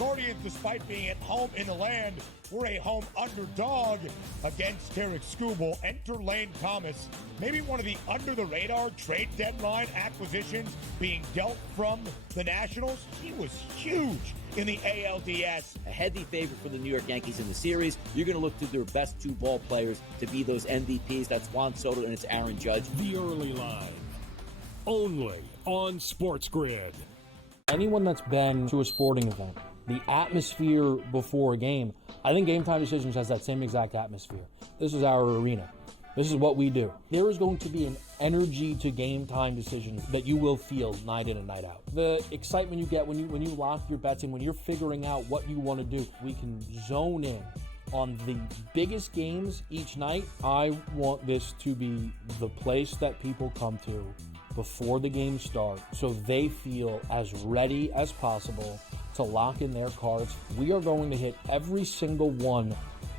Guardians, despite being at home in the land, were a home underdog against Tarek Skubal. Enter Lane Thomas, maybe one of the under-the-radar trade deadline acquisitions being dealt from the Nationals. He was huge in the ALDS. A heavy favorite for the New York Yankees in the series. You're going to look to their best two ball players to be those MVPs. That's Juan Soto and it's Aaron Judge. The Early Line, only on SportsGrid. Anyone that's been to a sporting event, the atmosphere before a game, I think Game Time Decisions has that same exact atmosphere. This is our arena. This is what we do. There is going to be an energy to Game Time Decisions that you will feel night in and night out. The excitement you get when you lock your bets in, when you're figuring out what you want to do, we can zone in on the biggest games each night. I want this to be the place that people come to before the games start so they feel as ready as possible to lock in their cards. We are going to hit every single one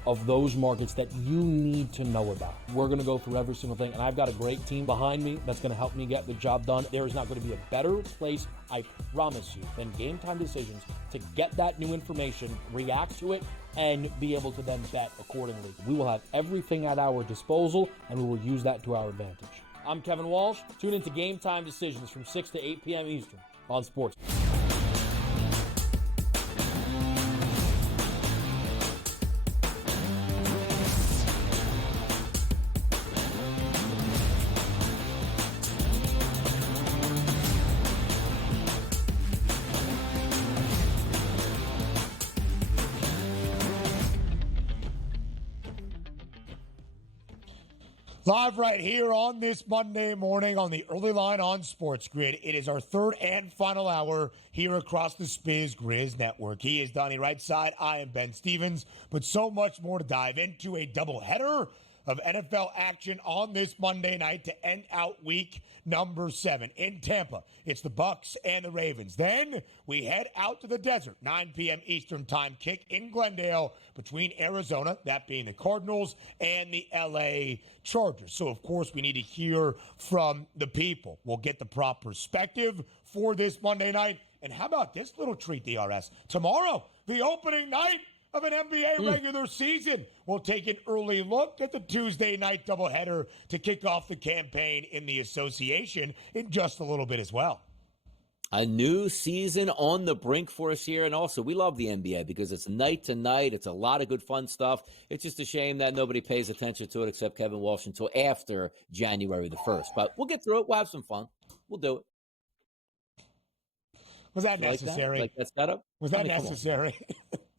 of those markets that you need to know about. We're going to go through every single thing, and I've got a great team behind me that's going to help me get the job done. There is not going to be a better place, I promise you, than Game Time Decisions to get that new information, react to it, and be able to then bet accordingly. We will have everything at our disposal, and we will use that to our advantage. I'm Kevin Walsh. Tune into Game Time Decisions from 6 to 8 p.m. Eastern on Sports. Live right here on this Monday morning on the Early Line on SportsGrid. It is our third and final hour here across the SportsGrid network. He is Donnie Rightside. I am Ben Stevens. But so much more to dive into. A doubleheader of NFL action on this Monday night to end out week number 7 in Tampa. It's the Bucs and the Ravens. Then we head out to the desert, 9 p.m. Eastern time kick in Glendale between Arizona, that being the Cardinals, and the L.A. Chargers. So, of course, we need to hear from the people. We'll get the proper perspective for this Monday night. And how about this little treat, DRS? Tomorrow, the opening night of an NBA regular season. We'll take an early look at the Tuesday night doubleheader to kick off the campaign in the association in just a little bit as well. A new season on the brink for us here. And also, we love the NBA because it's night to night. It's a lot of good fun stuff. It's just a shame that nobody pays attention to it except Kevin Walsh until after January the 1st. But we'll get through it. We'll have some fun. We'll do it. Was that necessary? Like that setup? Was that necessary?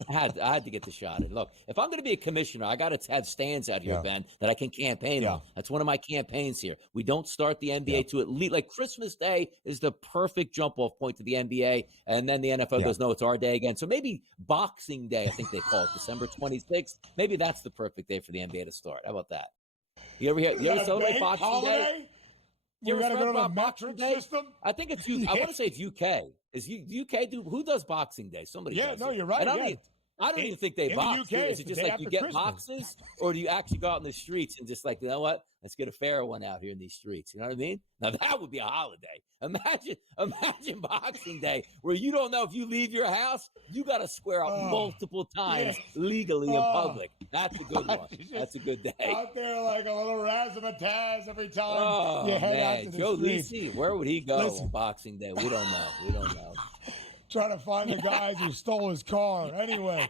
I had to get the shot in. Look, if I'm going to be a commissioner, I got to have stands out here, Ben, that I can campaign on. That's one of my campaigns here. We don't start the NBA to at least, like Christmas Day is the perfect jump-off point to the NBA, and then the NFL goes, no, it's our day again. So maybe Boxing Day, I think they call it, December 26th. Maybe that's the perfect day for the NBA to start. How about that? You ever celebrate Boxing Day? You got to go to a metric system? I think it's I want to say it's UK. Is UK who does Boxing Day? Somebody does. No, you're right. I don't even think they box. The UK, is it just like you get boxes, or do you actually go out in the streets and just like, you know what? Let's get a fair one out here in these streets. You know what I mean? Now that would be a holiday. Imagine Boxing Day where you don't know if you leave your house, you got to square up multiple times legally in public. That's a good one. That's a good day. Out there like a little razzmatazz every time you head out to the Joe streets. Lisi, where would he go on Boxing Day? We don't know. Trying to find the guys who stole his car. Anyway.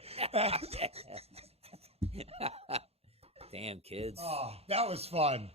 Damn kids. Oh, that was fun.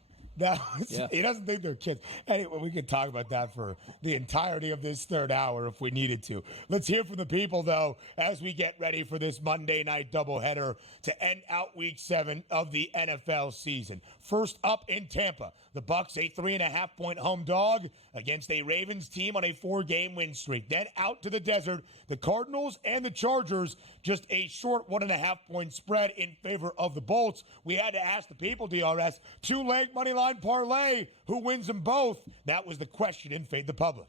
He doesn't think they're kids. Anyway, we could talk about that for the entirety of this third hour if we needed to. Let's hear from the people, though, as we get ready for this Monday night doubleheader to end out week 7 of the NFL season. First up in Tampa, the Bucs, a 3.5-point home dog against a Ravens team on a 4-game win streak. Then out to the desert, the Cardinals and the Chargers, just a short 1.5-point spread in favor of the Bolts. We had to ask the people, DRS, 2-leg money line parlay, who wins them both? That was the question in Fade the Public.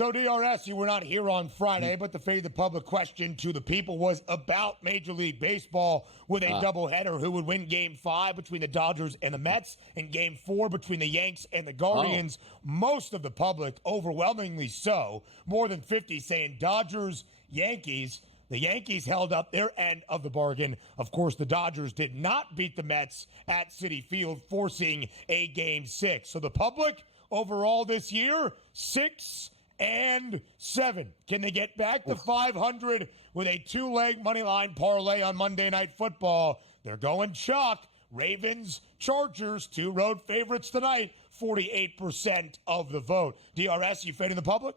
So, DRS, you were not here on Friday, but the Fade the Public question to the people was about Major League Baseball with a doubleheader. Who would win Game 5 between the Dodgers and the Mets and Game 4 between the Yanks and the Guardians? Most of the public, overwhelmingly so, more than 50 saying Dodgers, Yankees. The Yankees held up their end of the bargain. Of course, the Dodgers did not beat the Mets at Citi Field, forcing a Game 6. So the public overall this year, 6-7. Can they get back to 500 with a two-leg money line parlay on Monday Night Football? They're going chalk. Ravens, Chargers, 2 road favorites tonight, 48% of the vote. DRS, you fading the public?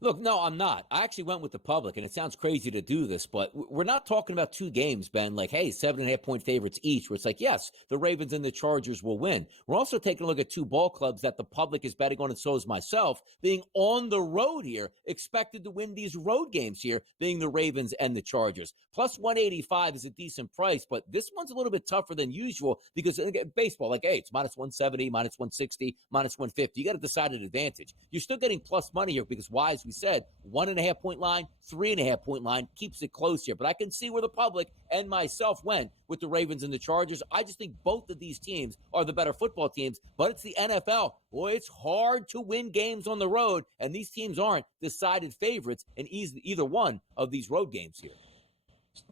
Look, no, I'm not. I actually went with the public, and it sounds crazy to do this, but we're not talking about 2 games, Ben, like, hey, 7.5-point favorites each, where it's like, yes, the Ravens and the Chargers will win. We're also taking a look at 2 ball clubs that the public is betting on, and so is myself, being on the road here, expected to win these road games here, being the Ravens and the Chargers. Plus 185 is a decent price, but this one's a little bit tougher than usual because baseball, like, hey, it's minus 170, minus 160, minus 150. You got to decide an advantage. You're still getting plus money here because why, as we said, 1.5-point line, 3.5-point line keeps it close here. But I can see where the public and myself went with the Ravens and the Chargers. I just think both of these teams are the better football teams, but it's the NFL. Boy, it's hard to win games on the road, and these teams aren't decided favorites in either one of these road games here.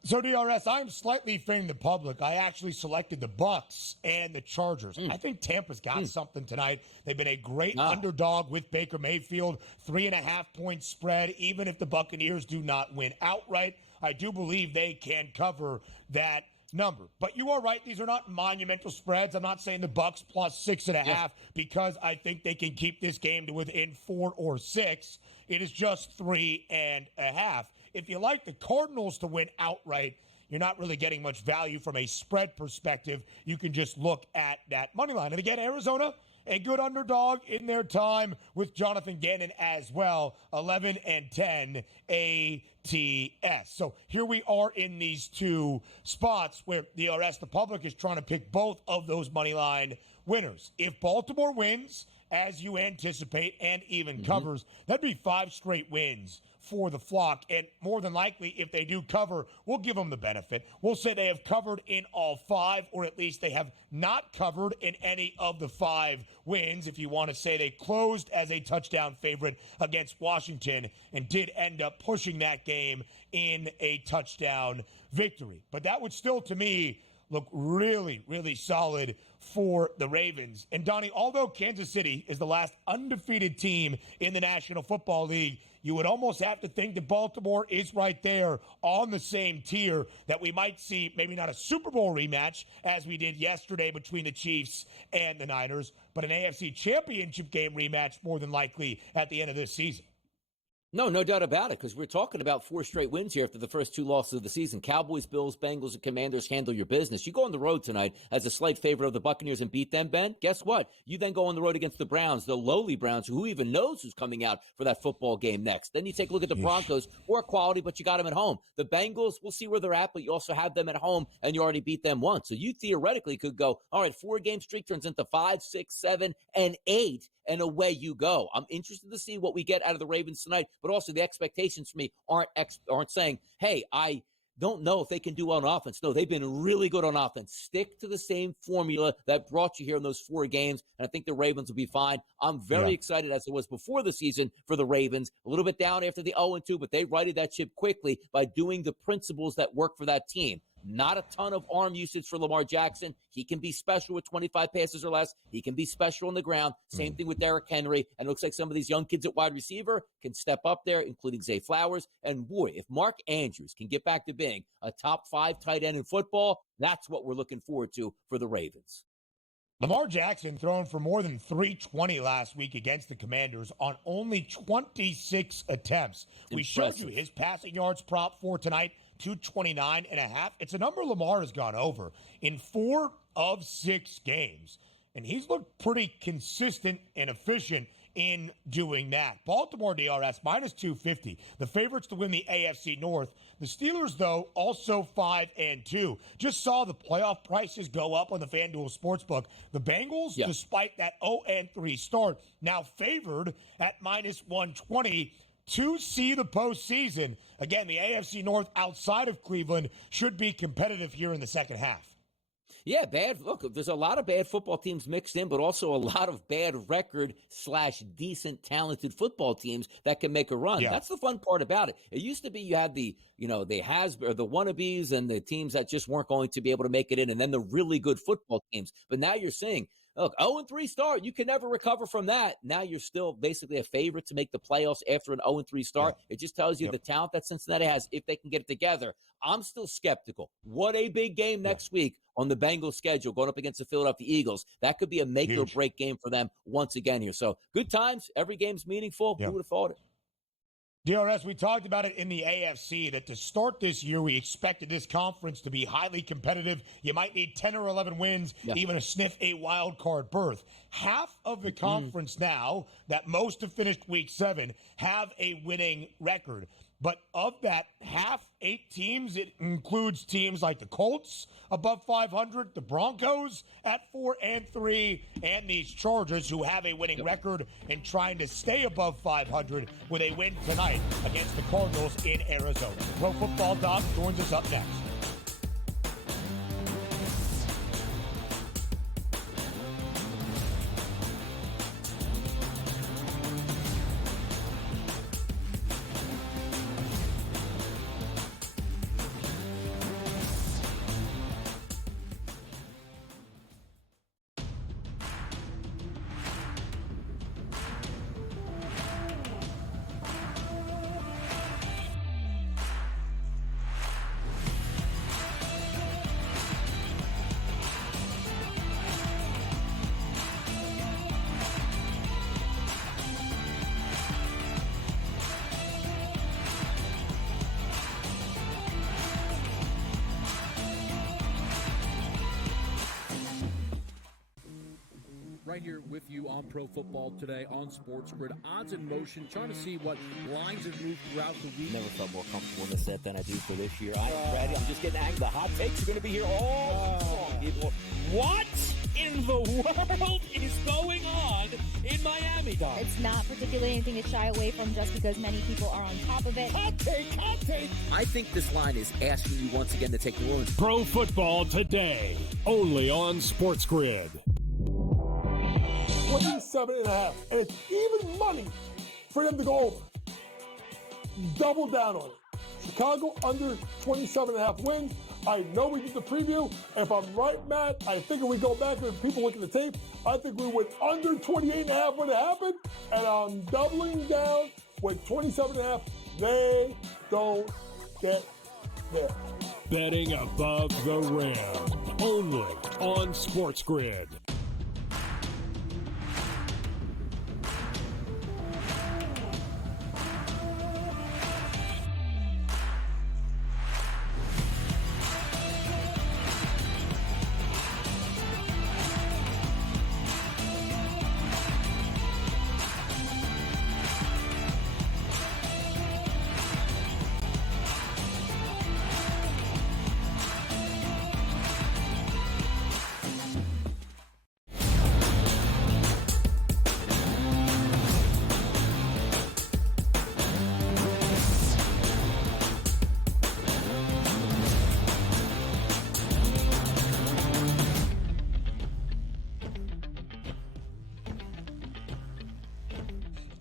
So, DRS, I'm slightly fading the public. I actually selected the Bucks and the Chargers. I think Tampa's got something tonight. They've been a great underdog with Baker Mayfield, 3.5-point spread. Even if the Buccaneers do not win outright, I do believe they can cover that number. But you are right. These are not monumental spreads. I'm not saying the Bucks plus 6.5 because I think they can keep this game to within 4 or 6. It is just 3.5. If you like the Cardinals to win outright, you're not really getting much value from a spread perspective. You can just look at that money line. And again, Arizona, a good underdog in their time with Jonathan Gannon as well, 11-10 ATS. So here we are in these 2 spots where the public is trying to pick both of those money line winners. If Baltimore wins, as you anticipate, and even covers, that'd be 5 straight wins for the flock. And more than likely, if they do cover, we'll give them the benefit. We'll say they have covered in all 5, or at least they have not covered in any of the 5 wins. If you want to say they closed as a touchdown favorite against Washington and did end up pushing that game in a touchdown victory. But that would still, to me, look really, really solid for the Ravens. And Donnie, although Kansas City is the last undefeated team in the National Football League, you would almost have to think that Baltimore is right there on the same tier, that we might see maybe not a Super Bowl rematch as we did yesterday between the Chiefs and the Niners, but an AFC Championship game rematch more than likely at the end of this season. No doubt about it, because we're talking about 4 straight wins here after the first 2 losses of the season. Cowboys, Bills, Bengals, and Commanders handle your business. You go on the road tonight as a slight favorite of the Buccaneers and beat them, Ben. Guess what? You then go on the road against the Browns, the lowly Browns, who even knows who's coming out for that football game next. Then you take a look at the Broncos, who are quality, but you got them at home. The Bengals, we'll see where they're at, but you also have them at home, and you already beat them once. So you theoretically could go, all right, 4-game streak turns into 5, 6, 7, and 8. And away you go. I'm interested to see what we get out of the Ravens tonight, but also the expectations for me aren't saying, hey, I don't know if they can do well on offense. No, they've been really good on offense. Stick to the same formula that brought you here in those 4 games, and I think the Ravens will be fine. I'm very excited, as it was before the season, for the Ravens. A little bit down after the 0-2, but they righted that ship quickly by doing the principles that work for that team. Not a ton of arm usage for Lamar Jackson. He can be special with 25 passes or less. He can be special on the ground. Same thing with Derrick Henry. And it looks like some of these young kids at wide receiver can step up there, including Zay Flowers. And boy, if Mark Andrews can get back to being a top 5 tight end in football, that's what we're looking forward to for the Ravens. Lamar Jackson thrown for more than 320 last week against the Commanders on only 26 attempts. We showed you his passing yards prop for tonight, 229.5. It's a number Lamar has gone over in 4 of 6 games. and he's looked pretty consistent and efficient in doing that. Baltimore DRS minus 250, the favorites to win the AFC North. The Steelers, though, also 5-2. Just saw the playoff prices go up on the FanDuel Sportsbook. The Bengals, despite that 0-3 start, now favored at minus 120 to see the postseason. Again, the AFC North outside of Cleveland should be competitive here in the second half. Yeah, bad. Look, there's a lot of bad football teams mixed in, but also a lot of bad record / decent, talented football teams that can make a run. Yeah. That's the fun part about it. It used to be you had the wannabes and the teams that just weren't going to be able to make it in, and then the really good football teams. But now you're seeing, look, 0-3 start, you can never recover from that. Now you're still basically a favorite to make the playoffs after an 0-3 start. Yeah. It just tells you the talent that Cincinnati has, if they can get it together. I'm still skeptical. What a big game next week on the Bengals schedule, going up against the Philadelphia Eagles. That could be a make-or-break game for them once again here. So good times. Every game's meaningful. Who would have thought it? DRS, we talked about it in the AFC, that to start this year, we expected this conference to be highly competitive. You might need 10 or 11 wins, even to sniff a wild card berth. Half of the conference now, that most have finished week 7, have a winning record. But of that half, 8 teams, it includes teams like the Colts above 500, the Broncos at 4-3, and these Chargers who have a winning record and trying to stay above 500 with a win tonight against the Cardinals in Arizona. Pro Football Doc joins us up next. Right here with you on Pro Football Today on SportsGrid. Odds in motion, trying to see what lines have moved throughout the week. Never felt more comfortable in this set than I do for this year. I am ready. I'm just getting angry. The hot takes are going to be here all people. What in the world is going on in Miami, Don? It's not particularly anything to shy away from just because many people are on top of it. Hot take, hot take. I think this line is asking you once again to take New Orleans. Pro Football Today, only on SportsGrid. 27.5, and it's even money for them to go over. Double down on it. Chicago under 27.5 wins. I know we did the preview. If I'm right, Matt, I think if we go back and people look at the tape, I think we went under 28.5 when it happened, and I'm doubling down with 27.5. They don't get there. Betting above the rim, only on SportsGrid.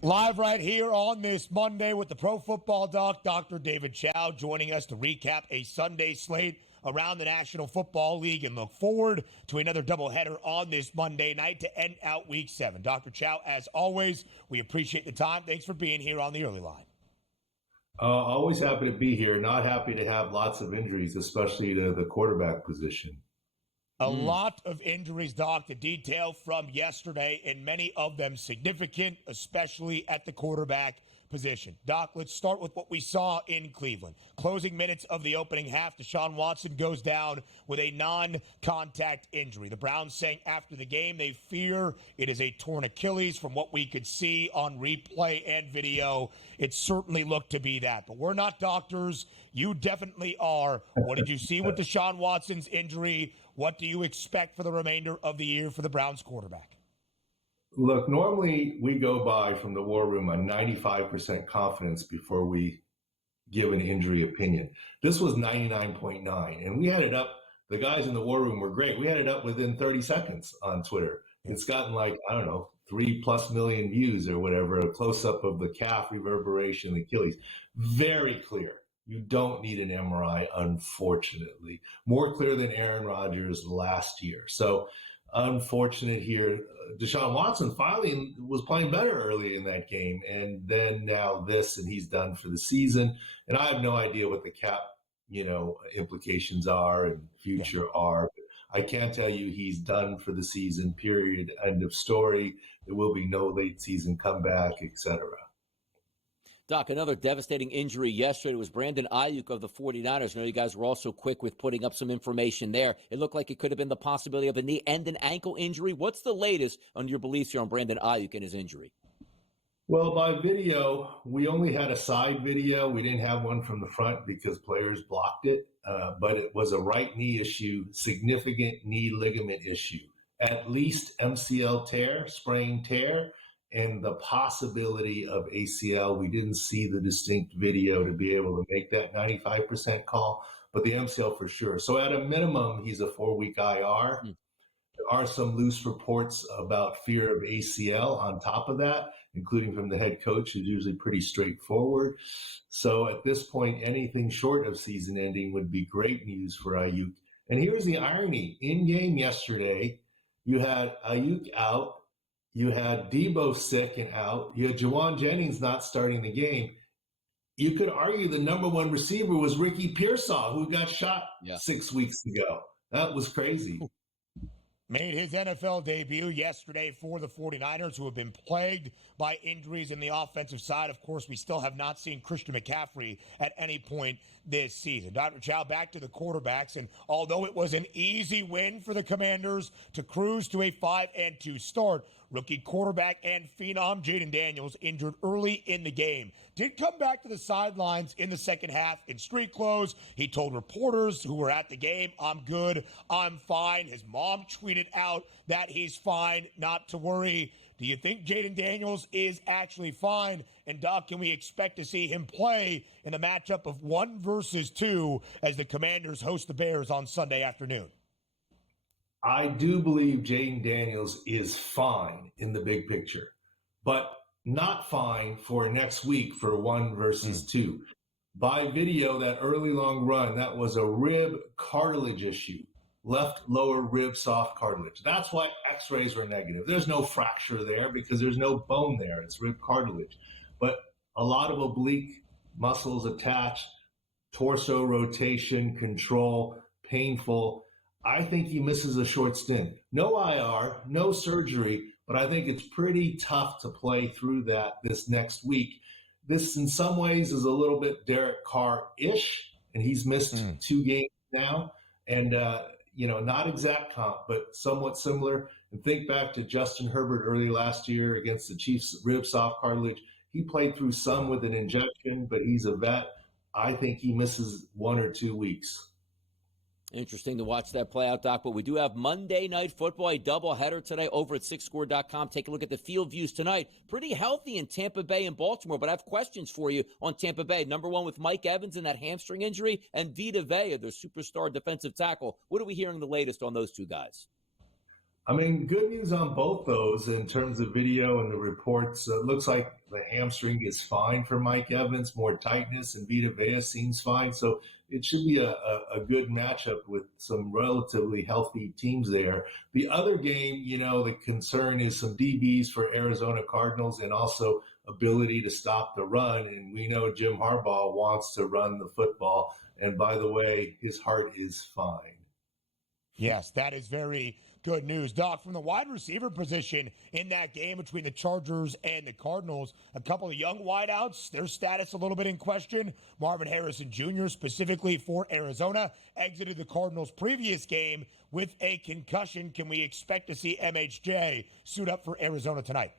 Live right here on this Monday with the Pro Football Doc, Dr. David Chao, joining us to recap a Sunday slate around the National Football League and look forward to another doubleheader on this Monday night to end out Week 7. Dr. Chao, as always, we appreciate the time. Thanks for being here on the early line. Always happy to be here. Not happy to have lots of injuries, especially to the quarterback position. A lot of injuries, Doc, to detail from yesterday, and many of them significant, especially at the quarterback position. Doc, let's start with what we saw in Cleveland. Closing minutes of the opening half, Deshaun Watson goes down with a non-contact injury. The Browns saying after the game they fear it is a torn Achilles. From what we could see on replay and video, it certainly looked to be that. But we're not doctors. You definitely are. What did you see with Deshaun Watson's injury? What do you expect for the remainder of the year for the Browns quarterback? Look, normally we go by from the war room a 95% confidence before we give an injury opinion. This was 99.9, and we had it up. The guys in the war room were great. We had it up within 30 seconds on Twitter. It's gotten 3+ million views or whatever, a close-up of the calf reverberation, the Achilles. Very clear. You don't need an MRI, unfortunately. More clear than Aaron Rodgers last year. So unfortunate here. Deshaun Watson finally was playing better early in that game, and then now this, and he's done for the season. And I have no idea what the cap, implications are and future are. I can tell you he's done for the season, period, end of story. There will be no late season comeback, etc. Doc, another devastating injury yesterday was Brandon Ayuk of the 49ers. I know you guys were also quick with putting up some information there. It looked like it could have been the possibility of a knee and an ankle injury. What's the latest on your beliefs here on Brandon Ayuk and his injury? Well, by video, we only had a side video. We didn't have one from the front because players blocked it. But it was a right knee issue, significant knee ligament issue, at least MCL tear, sprain tear, and the possibility of ACL. We didn't see the distinct video to be able to make that 95% call, but the MCL for sure. So at a minimum, he's a 4-week IR. There are some loose reports about fear of ACL on top of that, including from the head coach, who's usually pretty straightforward. So at this point, anything short of season ending would be great news for Ayuk. And here's the irony. In game yesterday, you had Ayuk out. You had Debo sick and out. You had Jawan Jennings not starting the game. You could argue the number one receiver was Ricky Pearsall, who got shot 6 weeks ago. That was crazy. Made his NFL debut yesterday for the 49ers, who have been plagued by injuries in the offensive side. Of course, we still have not seen Christian McCaffrey at any point this season. Dr. Chao, back to the quarterbacks, and although it was an easy win for the Commanders to cruise to a 5-2 start, rookie quarterback and phenom Jayden Daniels injured early in the game. Did come back to the sidelines in the second half in street clothes. He told reporters who were at the game, "I'm good, I'm fine." His mom tweeted out that he's fine, not to worry. Do you think Jayden Daniels is actually fine? And Doc, can we expect to see him play in the matchup of 1 versus 2 as the Commanders host the Bears on Sunday afternoon? I do believe Jayden Daniels is fine in the big picture, but not fine for next week for 1 versus 2. By video, that early long run, that was a rib cartilage issue, left lower rib soft cartilage. That's why x-rays were negative. There's no fracture there because there's no bone there. It's rib cartilage. But a lot of oblique muscles attached, torso rotation, control, painful. I think he misses a short stint. No IR, no surgery, but I think it's pretty tough to play through that this next week. This, in some ways, is a little bit Derek Carr-ish, and he's missed 2 games now. And, not exact comp, but somewhat similar. And think back to Justin Herbert early last year against the Chiefs' rib soft cartilage. He played through some with an injection, but he's a vet. I think he misses 1 or 2 weeks. Interesting to watch that play out, Doc. But we do have Monday Night Football, a doubleheader today over at SixScore.com. Take a look at the field views tonight. Pretty healthy in Tampa Bay and Baltimore, but I have questions for you on Tampa Bay. Number 1 with Mike Evans and that hamstring injury, and Vita Vea, their superstar defensive tackle. What are we hearing the latest on those two guys? I mean, good news on both those in terms of video and the reports. Looks like the hamstring is fine for Mike Evans, more tightness, and Vita Vea seems fine. So it should be a good matchup with some relatively healthy teams there. The other game, the concern is some DBs for Arizona Cardinals and also ability to stop the run. And we know Jim Harbaugh wants to run the football. And by the way, his heart is fine. Yes, that is very good news. Doc, from the wide receiver position in that game between the Chargers and the Cardinals, a couple of young wideouts, their status a little bit in question. Marvin Harrison Jr., specifically for Arizona, exited the Cardinals' previous game with a concussion. Can we expect to see MHJ suit up for Arizona tonight?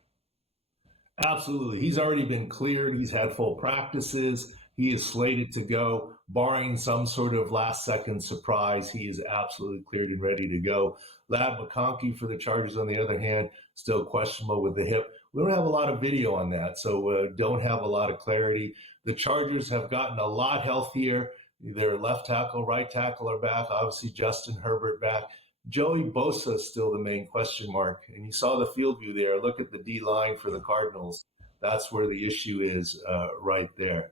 Absolutely. He's already been cleared. He's had full practices. He is slated to go, barring some sort of last-second surprise. He is absolutely cleared and ready to go. Ladd McConkey for the Chargers, on the other hand, still questionable with the hip. We don't have a lot of video on that, so don't have a lot of clarity. The Chargers have gotten a lot healthier. Their left tackle, right tackle are back. Obviously, Justin Herbert back. Joey Bosa is still the main question mark. And you saw the field view there. Look at the D-line for the Cardinals. That's where the issue is right there.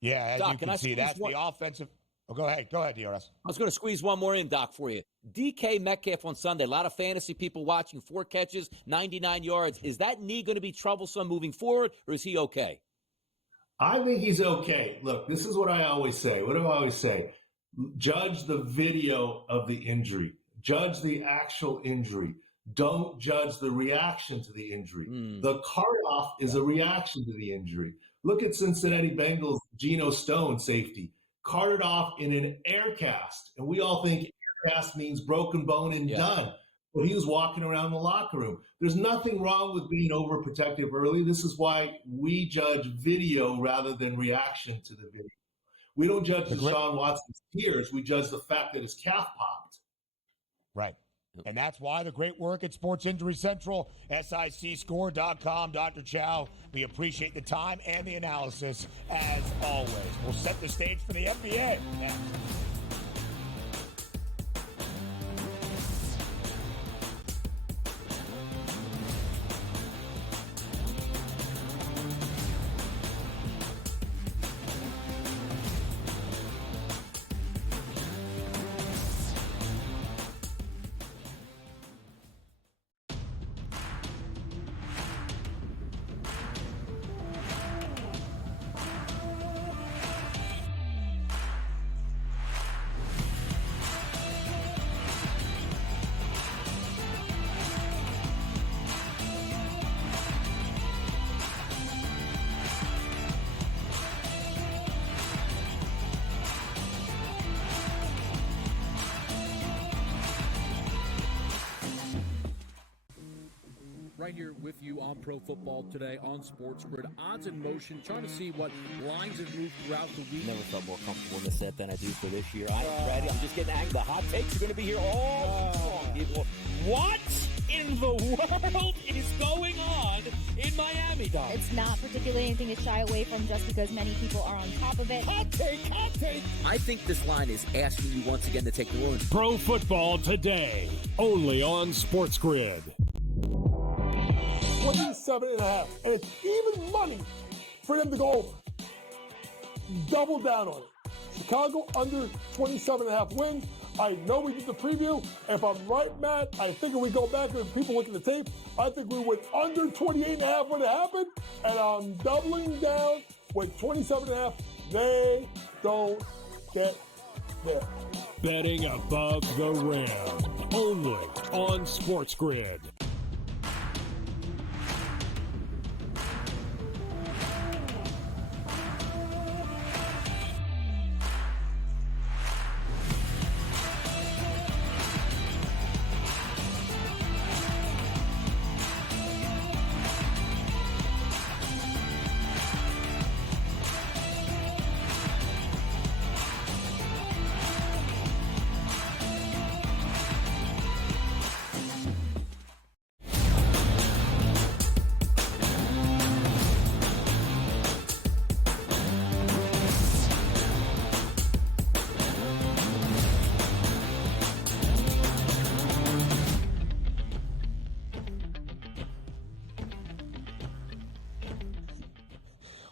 Yeah, as Doc, you can see, that's the offensive. Oh, go ahead, DRS. I was going to squeeze one more in, Doc, for you. DK Metcalf on Sunday. A lot of fantasy people watching. 4 catches, 99 yards. Is that knee going to be troublesome moving forward, or is he okay? I think he's okay. Look, this is what I always say. What do I always say? Judge the video of the injury. Judge the actual injury. Don't judge the reaction to the injury. The cart-off is a reaction to the injury. Look at Cincinnati Bengals' Geno Stone safety. Carted off in an air cast. And we all think air cast means broken bone and done. But he was walking around the locker room. There's nothing wrong with being overprotective early. This is why we judge video rather than reaction to the video. We don't judge Deshaun Watson's tears. We judge the fact that his calf popped. Right. And that's why the great work at Sports Injury Central, SICScore.com. Dr. Chao, we appreciate the time and the analysis as always. We'll set the stage for the NBA next. Right here with you on Pro Football Today on SportsGrid. Odds in motion, trying to see what lines have moved throughout the week. Never felt more comfortable in this set than I do for this year. I am ready. I'm just getting angry. The hot takes are going to be here all long, people. What in the world is going on in Miami, Doc? It's not particularly anything to shy away from just because many people are on top of it. Hot take, hot take. I think this line is asking you once again to take the wound. Pro Football Today, only on SportsGrid. 27.5, and it's even money for them to go over. Double down on it. Chicago under 27.5 wins. I know we did the preview. If I'm right, Matt, I think if we go back and people look at the tape, I think we went under 28.5 when it happened, and I'm doubling down with 27.5. They don't get there. Betting above the rim, only on SportsGrid.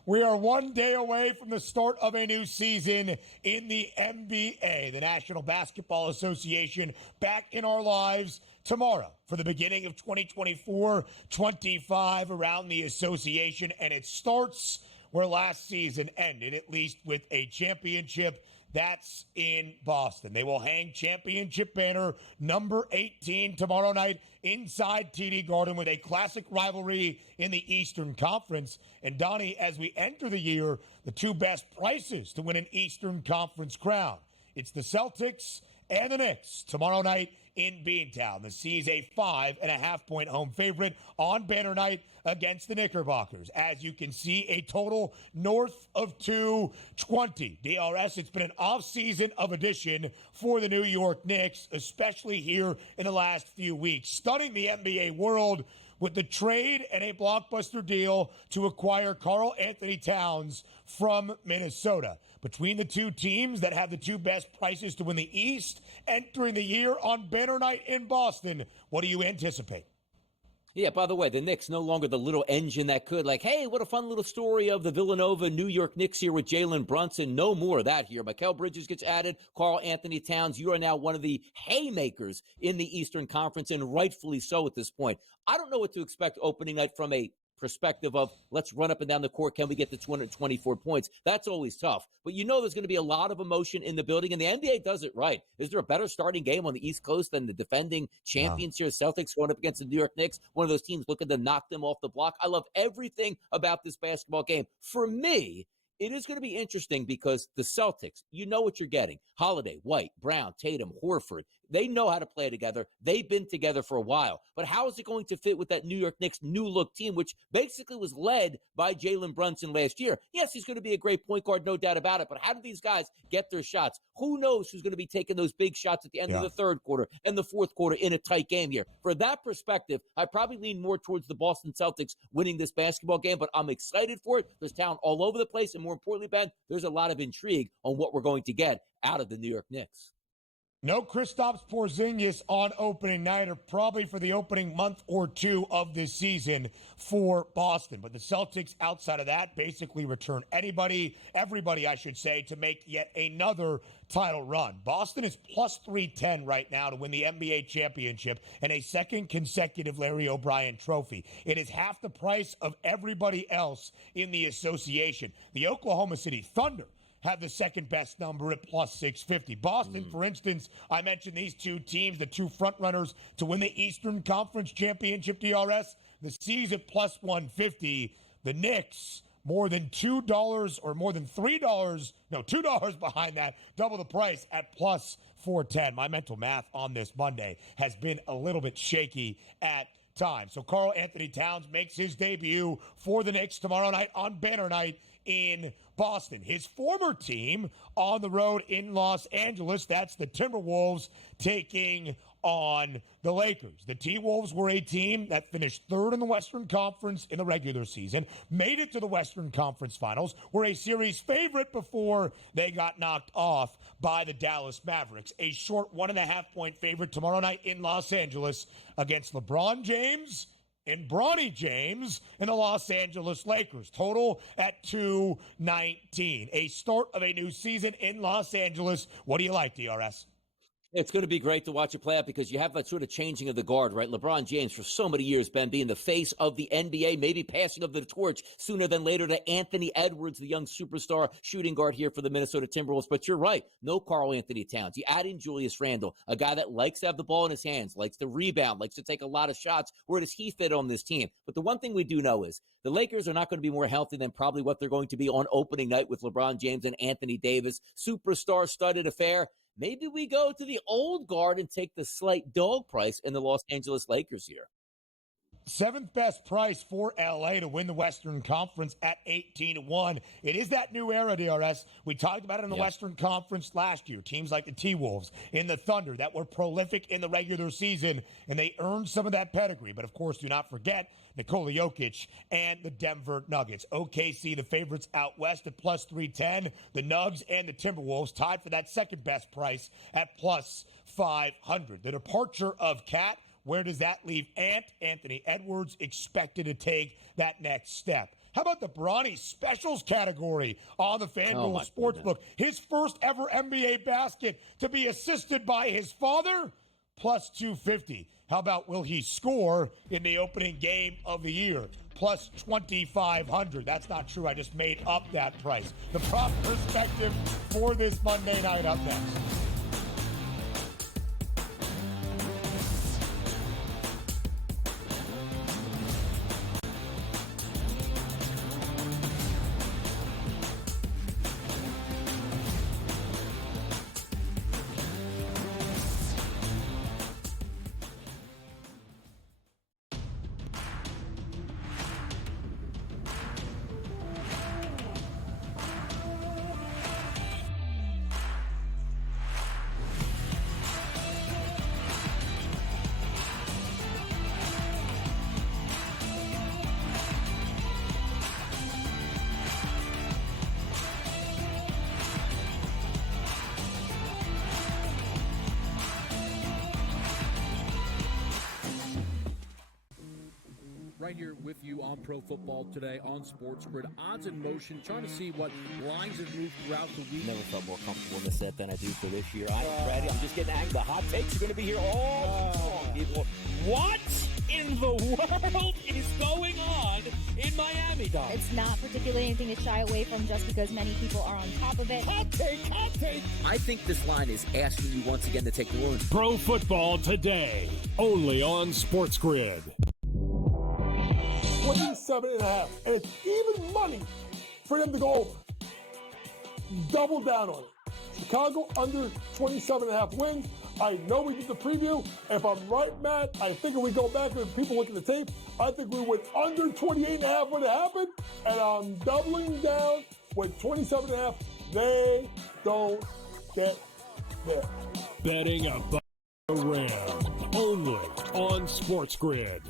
We are one day away from the start of a new season in the NBA, the National Basketball Association, back in our lives tomorrow for the beginning of 2024-25 around the association. And it starts where last season ended, at least with a championship. That's in Boston. They will hang championship banner number 18 tomorrow night inside TD Garden with a classic rivalry in the Eastern Conference. And Donnie, as we enter the year, the two best prices to win an Eastern Conference crown. It's the Celtics and the Knicks tomorrow night in Beantown. The C's a 5.5-point home favorite on banner night against the Knickerbockers. As you can see, a total north of 220. DRS, it's been an off-season of addition for the New York Knicks, especially here in the last few weeks. Stunning the NBA world with the trade and a blockbuster deal to acquire Karl Anthony Towns from Minnesota. Between the two teams that have the two best prices to win the East entering the year on banner night in Boston, what do you anticipate? Yeah, by the way, the Knicks no longer the little engine that could, like, hey, what a fun little story of the Villanova New York Knicks here with Jalen Brunson. No more of that here. Mikal Bridges gets added. Karl Anthony Towns, you are now one of the haymakers in the Eastern Conference, and rightfully so at this point. I don't know what to expect opening night from a perspective of let's run up and down the court. Can we get to 224 points? That's always tough. But you know there's going to be a lot of emotion in the building, and the NBA does it right. Is there a better starting game on the East Coast than the defending champions here, Celtics, going up against the New York Knicks, one of those teams looking to knock them off the block? I love everything about this basketball game. For me, it is going to be interesting because the Celtics, you know what you're getting. Holiday, White, Brown, Tatum, Horford. They know how to play together. They've been together for a while. But how is it going to fit with that New York Knicks new-look team, which basically was led by Jalen Brunson last year? Yes, he's going to be a great point guard, no doubt about it. But how do these guys get their shots? Who knows who's going to be taking those big shots at the end of the third quarter and the fourth quarter in a tight game here? For that perspective, I probably lean more towards the Boston Celtics winning this basketball game, but I'm excited for it. There's talent all over the place, and more importantly, Ben, there's a lot of intrigue on what we're going to get out of the New York Knicks. No Kristaps Porzingis on opening night, or probably for the opening month or two of this season for Boston. But the Celtics, outside of that, basically return everybody, I should say, to make yet another title run. Boston is plus 310 right now to win the NBA championship and a second consecutive Larry O'Brien trophy. It is half the price of everybody else in the association. The Oklahoma City Thunder have the second best number at plus 650. Boston, for instance, I mentioned these two teams, the two frontrunners to win the Eastern Conference Championship DRS. The C's at plus 150. The Knicks, more than $2 or more than $3, no, $2 behind that, double the price at plus 410. My mental math on this Monday has been a little bit shaky at times. So Karl Anthony Towns makes his debut for the Knicks tomorrow night on banner night in Boston. His former team on the road in Los Angeles, that's the Timberwolves, taking on the Lakers. The T-Wolves were a team that finished third in the Western Conference in the regular season, made it to the Western Conference Finals, were a series favorite before they got knocked off by the Dallas Mavericks. A short 1.5-point favorite tomorrow night in Los Angeles against LeBron James and Bronny James and the Los Angeles Lakers. Total at 219. A start of a new season in Los Angeles. What do you like, DRS? It's going to be great to watch it play out because you have that sort of changing of the guard, right? LeBron James, for so many years, Ben, being the face of the NBA, maybe passing of the torch sooner than later to Anthony Edwards, the young superstar shooting guard here for the Minnesota Timberwolves. But you're right, no Karl Anthony Towns. You add in Julius Randle, a guy that likes to have the ball in his hands, likes to rebound, likes to take a lot of shots. Where does he fit on this team? But the one thing we do know is the Lakers are not going to be more healthy than probably what they're going to be on opening night with LeBron James and Anthony Davis. Superstar-studded affair. Maybe we go to the old guard and take the slight dog price in the Los Angeles Lakers here. Seventh best price for LA to win the Western Conference at 18-1. It is that new era, DRS. We talked about it in the Western Conference last year. Teams like the T-Wolves and the Thunder that were prolific in the regular season, and they earned some of that pedigree. But, of course, do not forget Nikola Jokic and the Denver Nuggets. OKC, the favorites out west at plus 310. The Nugs and the Timberwolves tied for that second best price at plus 500. The departure of Cat, where does that leave Anthony Edwards expected to take that next step? How about the Bronny Specials category on the FanDuel Sportsbook? His first ever NBA basket to be assisted by his father, plus 250. How about will he score in the opening game of the year? Plus 2,500. That's not true. I just made up that price. The prop perspective for this Monday night up next. Right here with you on Pro Football Today on SportsGrid. Odds in motion, trying to see what lines have moved throughout the week. Never felt more comfortable in this set than I do for this year. I am ready. I'm just getting angry. The hot takes are going to be here all long, people. What in the world is going on in Miami, Donnie? It's not particularly anything to shy away from just because many people are on top of it. Hot take, hot take. I think this line is asking you once again to take the wounds. Pro Football Today, only on SportsGrid. 27.5. And it's even money for them to go over. Double down on it. Chicago under 27.5 wins. I know we did the preview. If I'm right, Matt, I think if we go back and people look at the tape, I think we went under 28.5 when it happened. And I'm doubling down with 27.5. They don't get there. Betting above the rim, only on SportsGrid.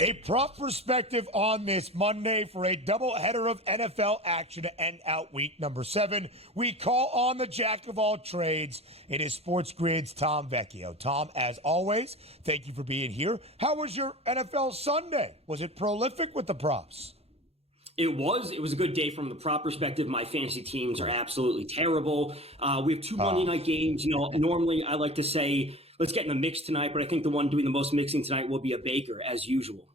A prop perspective on this Monday for a doubleheader of NFL action to end out week number 7. We call on the jack of all trades. It is SportsGrid's Tom Vecchio. Tom, as always, thank you for being here. How was your NFL Sunday? Was it prolific with the props? It was a good day from the prop perspective. My fantasy teams are absolutely terrible. We have 2 Monday night games. You know, normally I like to say, let's get in the mix tonight, but I think the one doing the most mixing tonight will be a Baker, as usual.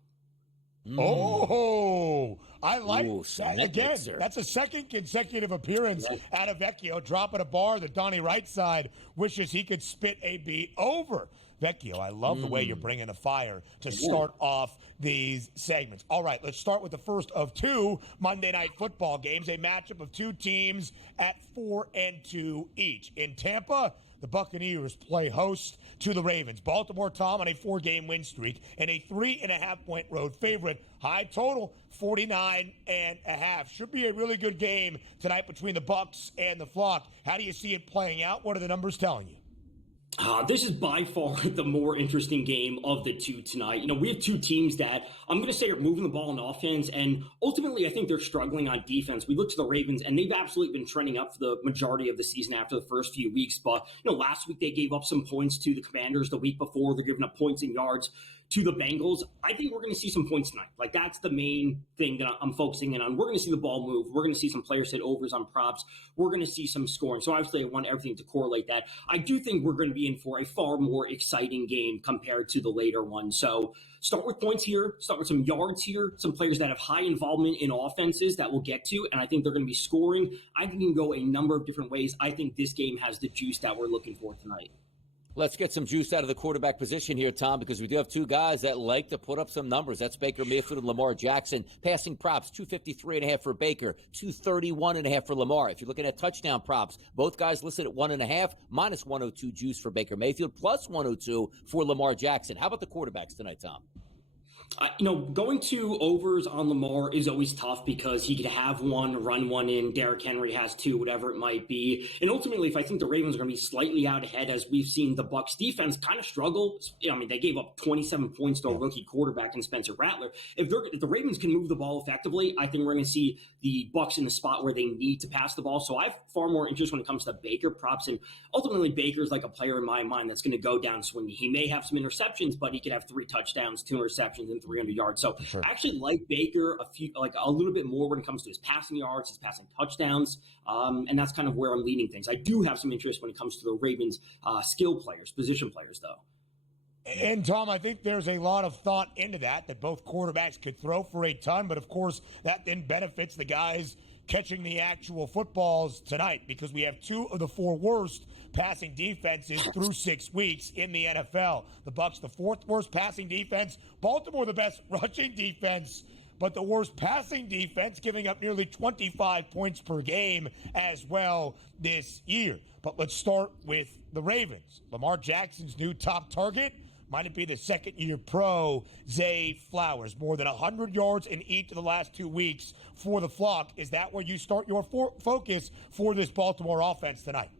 Oh, I like that. Again, mixer. That's a second consecutive appearance out of Vecchio, dropping a bar that Donnie right side wishes he could spit a beat over. Vecchio, I love the way you're bringing the fire to start off these segments. All right, let's start with the first of 2 Monday Night Football games, a matchup of 2 teams at 4-2 each. In Tampa, the Buccaneers play host to the Ravens. Baltimore, Tom, on a 4-game win streak and a 3.5-point road favorite. High total, 49.5. Should be a really good game tonight between the Bucs and the Flock. How do you see it playing out? What are the numbers telling you? This is by far the more interesting game of the 2 tonight. You know, we have 2 teams that I'm going to say are moving the ball on offense, and ultimately I think they're struggling on defense. We look to the Ravens, and they've absolutely been trending up for the majority of the season after the first few weeks. But, you know, last week they gave up some points to the Commanders. The week before, they're giving up points and yards to the Bengals. I think we're going to see some points tonight. Like, that's the main thing that I'm focusing in on. We're going to see the ball move. We're going to see some players hit overs on props. We're going to see some scoring. So obviously I want everything to correlate that. I do think we're going to be in for a far more exciting game compared to the later one. So start with points here, start with some yards here, some players that have high involvement in offenses that we'll get to, and I think they're going to be scoring. I think you can go a number of different ways. I think this game has the juice that we're looking for tonight. Let's get some juice out of the quarterback position here, Tom, because we do have two guys that like to put up some numbers. That's Baker Mayfield and Lamar Jackson. Passing props, 253.5 for Baker, 231.5 for Lamar. If you're looking at touchdown props, both guys listed at 1.5, minus 102 juice for Baker Mayfield, plus 102 for Lamar Jackson. How about the quarterbacks tonight, Tom? Going to overs on Lamar is always tough because he could have one, run one in. Derrick Henry has two, whatever it might be. And ultimately, if I think the Ravens are going to be slightly out ahead, as we've seen the Bucs defense kind of struggle. They gave up 27 points to a rookie quarterback in Spencer Rattler. If the Ravens can move the ball effectively, I think we're going to see the Bucs in the spot where they need to pass the ball. So I have far more interest when it comes to Baker props. And ultimately, Baker's like a player in my mind that's going to go down swinging. He may have some interceptions, but he could have 3 touchdowns, 2 interceptions, and 300 yards. So sure. I actually like Baker a little bit more when it comes to his passing yards, his passing touchdowns, and that's kind of where I'm leaning things. I do have some interest when it comes to the Ravens' skill players, position players, though. And, Tom, I think there's a lot of thought into that both quarterbacks could throw for a ton, but, of course, that then benefits the guys catching the actual footballs tonight because we have 2 of the 4 worst passing defenses through 6 weeks in the NFL. The Bucs, the 4th worst passing defense. Baltimore, the best rushing defense, but the worst passing defense, giving up nearly 25 points per game as well this year. But let's start with the Ravens. Lamar Jackson's new top target might it be the second-year pro, Zay Flowers. More than 100 yards in each of the last 2 weeks for the flock. Is that where you start your focus for this Baltimore offense tonight?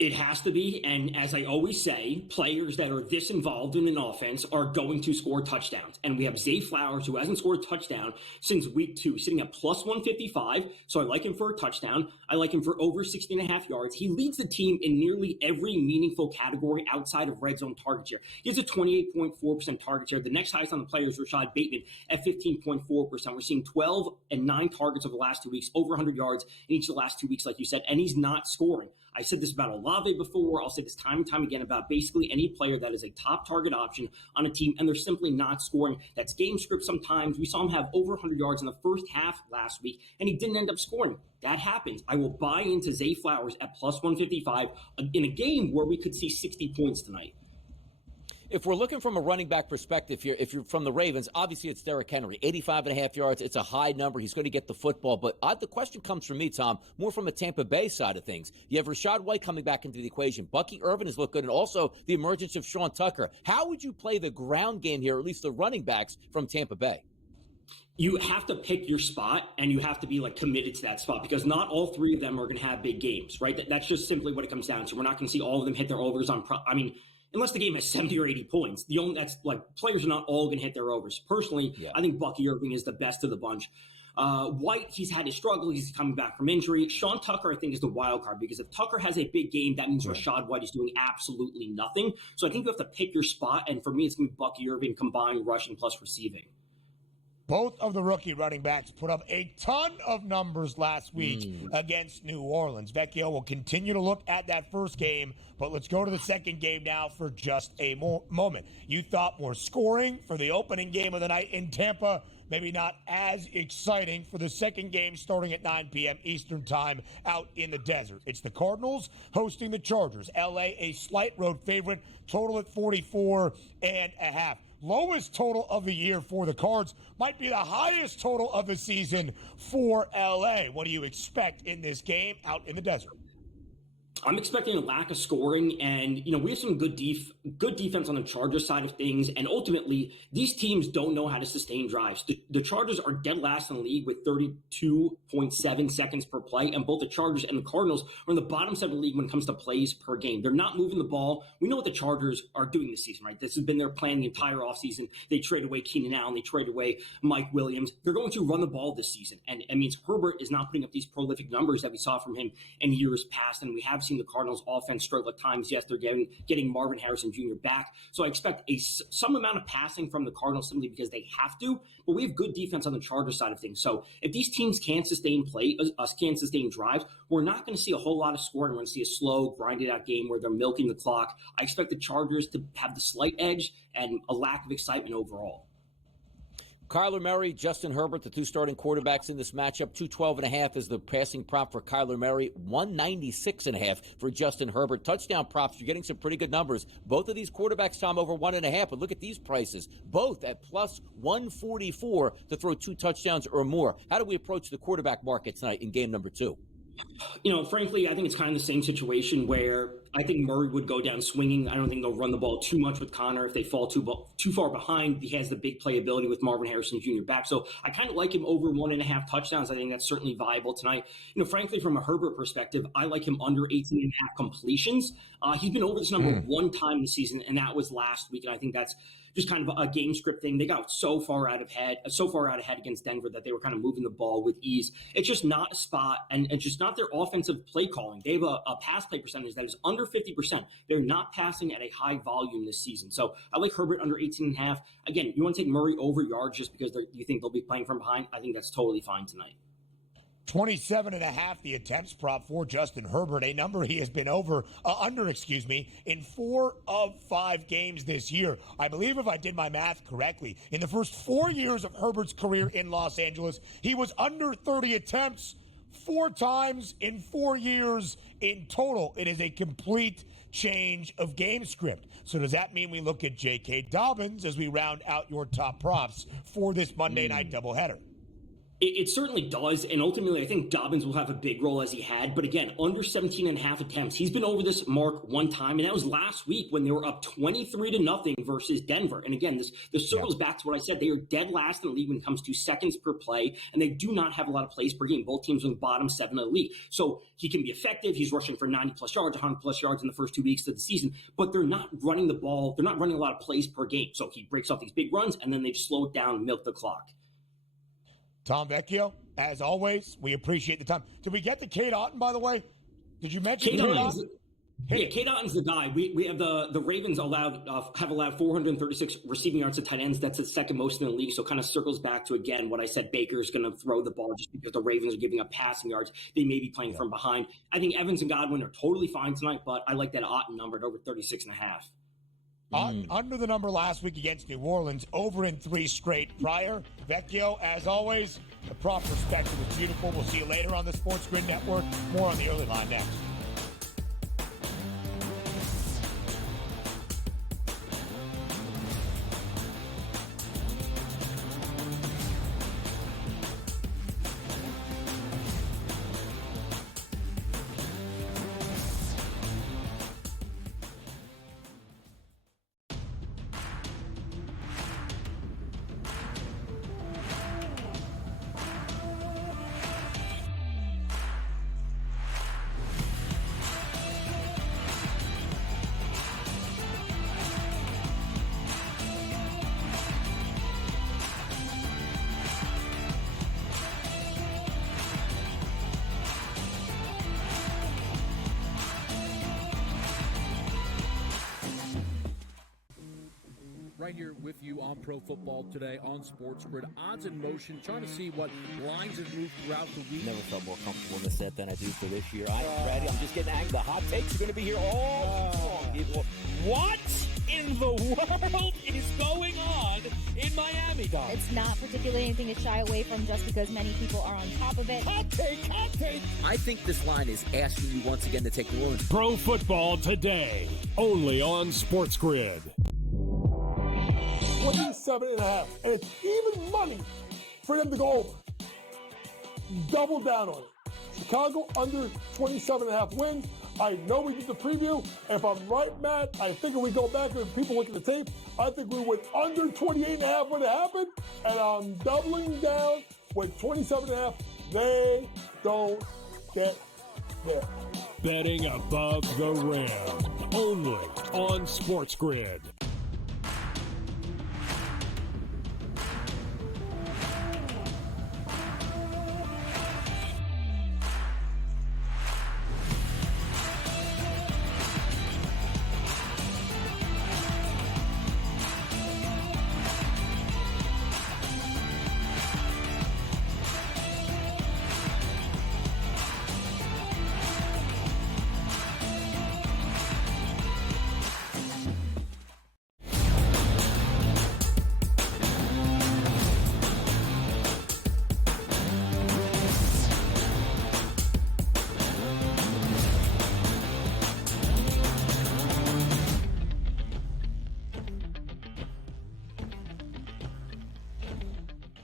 It has to be, and as I always say, players that are this involved in an offense are going to score touchdowns. And we have Zay Flowers, who hasn't scored a touchdown since week 2, sitting at plus 155. So I like him for a touchdown. I like him for over 60.5 yards. He leads the team in nearly every meaningful category outside of red zone target share. He has a 28.4% target share. The next highest on the player is Rashad Bateman at 15.4%. We're seeing 12 and 9 targets over the last 2 weeks, over 100 yards in each of the last 2 weeks, like you said, and he's not scoring. I said this about Olave before. I'll say this time and time again about basically any player that is a top target option on a team, and they're simply not scoring. That's game script sometimes. We saw him have over 100 yards in the first half last week, and he didn't end up scoring. That happens. I will buy into Zay Flowers at plus 155 in a game where we could see 60 points tonight. If we're looking from a running back perspective here, if you're from the Ravens, obviously it's Derrick Henry, 85.5 yards. It's a high number. He's going to get the football. But the question comes from me, Tom, more from a Tampa Bay side of things. You have Rachaad White coming back into the equation. Bucky Irvin has looked good, and also the emergence of Sean Tucker. How would you play the ground game here, or at least the running backs from Tampa Bay? You have to pick your spot, and you have to be committed to that spot because not all 3 of them are going to have big games, right? That's just simply what it comes down to. We're not going to see all of them hit their overs on unless the game has 70 or 80 points. Players are not all going to hit their overs. Personally, yeah. I think Bucky Irving is the best of the bunch. White, he's had his struggle. He's coming back from injury. Sean Tucker, I think, is the wild card because if Tucker has a big game, that means Rachaad White is doing absolutely nothing. So I think you have to pick your spot, and for me, it's going to be Bucky Irving combined rushing plus receiving. Both of the rookie running backs put up a ton of numbers last week against New Orleans. Vecchio will continue to look at that first game, but let's go to the second game now for just a moment. You thought more scoring for the opening game of the night in Tampa. Maybe not as exciting for the second game starting at 9 p.m. Eastern time out in the desert. It's the Cardinals hosting the Chargers. L.A. a slight road favorite, total at 44.5. Lowest total of the year for the Cards, might be the highest total of the season for L.A. What do you expect in this game out in the desert? I'm expecting a lack of scoring, and we have some good defense on the Chargers side of things, and ultimately these teams don't know how to sustain drives. The Chargers are dead last in the league with 32.7 seconds per play, and both the Chargers and the Cardinals are in the bottom 7 of the league when it comes to plays per game. They're not moving the ball. We know what the Chargers are doing this season, right? This has been their plan the entire offseason. They traded away Keenan Allen. They traded away Mike Williams. They're going to run the ball this season, and it means Herbert is not putting up these prolific numbers that we saw from him in years past, and we have seen the Cardinals offense struggle at times. Yes, they're getting Marvin Harrison Jr. back. So I expect some amount of passing from the Cardinals simply because they have to, but we have good defense on the Chargers side of things. So if these teams can't sustain drives, we're not going to see a whole lot of scoring. We're going to see a slow, grinded out game where they're milking the clock. I expect the Chargers to have the slight edge and a lack of excitement overall. Kyler Murray, Justin Herbert, the two starting quarterbacks in this matchup. 212.5 is the passing prop for Kyler Murray. 196.5 for Justin Herbert. Touchdown props, you're getting some pretty good numbers. Both of these quarterbacks, Tom, over 1.5. But look at these prices. Both at plus 144 to throw 2 touchdowns or more. How do we approach the quarterback market tonight in game number 2? Frankly, I think it's kind of the same situation where I think Murray would go down swinging. I don't think they'll run the ball too much with Connor. If they fall too far behind, he has the big playability with Marvin Harrison Jr. back. So I kind of like him over 1.5 touchdowns. I think that's certainly viable tonight. Frankly, from a Herbert perspective, I like him under 18.5 completions. He's been over this number one time this season, and that was last week. And I think that's just kind of a game script thing. They got so far out ahead against Denver that they were kind of moving the ball with ease. It's just not a spot, and it's just not their offensive play calling. They have a pass play percentage that is under 50%. They're not passing at a high volume this season. So I like Herbert under 18.5. Again, you want to take Murray over yards just because you think they'll be playing from behind. I think that's totally fine tonight. 27.5 the attempts prop for Justin Herbert, a number he has been under in 4 of 5 games this year. I believe if I did my math correctly, in the first 4 years of Herbert's career in Los Angeles, he was under 30 attempts 4 times in 4 years in total. It is a complete change of game script. So does that mean we look at J.K. Dobbins as we round out your top props for this Monday night doubleheader? It certainly does, and ultimately I think Dobbins will have a big role as he had, but again, under 17.5 attempts. He's been over this mark one time, and that was last week when they were up 23-0 versus Denver. And again, this circles back to what I said. They are dead last in the league when it comes to seconds per play, and they do not have a lot of plays per game. Both teams are in the bottom 7 of the league. So he can be effective. He's rushing for 90-plus yards, 100-plus yards in the first 2 weeks of the season, but they're not running the ball. They're not running a lot of plays per game. So he breaks off these big runs, and then they just slow it down and milk the clock. Tom Vecchio, as always, we appreciate the time. Did we get to Cade Otton, by the way? Did you mention Cade Otton? Cade Otton's the guy. We have the Ravens have allowed 436 receiving yards to tight ends. That's the second most in the league. So it kind of circles back to, again, what I said, Baker's going to throw the ball just because the Ravens are giving up passing yards. They may be playing from behind. I think Evans and Godwin are totally fine tonight, but I like that Otton number at over 36.5. Under the number last week against New Orleans, over in 3 straight prior. Vecchio, as always, the prop perspective is beautiful. We'll see you later on the SportsGrid Network. More on the early line next. Right here with you on Pro Football Today on SportsGrid. Odds in motion, trying to see what lines have moved throughout the week. Never felt more comfortable in the set than I do for this year. I am ready. I'm just getting angry. The hot takes are going to be here all long. What in the world is going on in Miami, Don? It's not particularly anything to shy away from just because many people are on top of it. Hot take, hot take. I think this line is asking you once again to take New Orleans. Pro Football Today, only on SportsGrid. 27.5, and it's even money for them to go over. Double down on it. Chicago under 27.5 wins. I know we did the preview. If I'm right, Matt, I think if we go back and people look at the tape, I think we went under 28.5 when it happened, and I'm doubling down with 27.5. They don't get there. Betting above the rim, only on SportsGrid.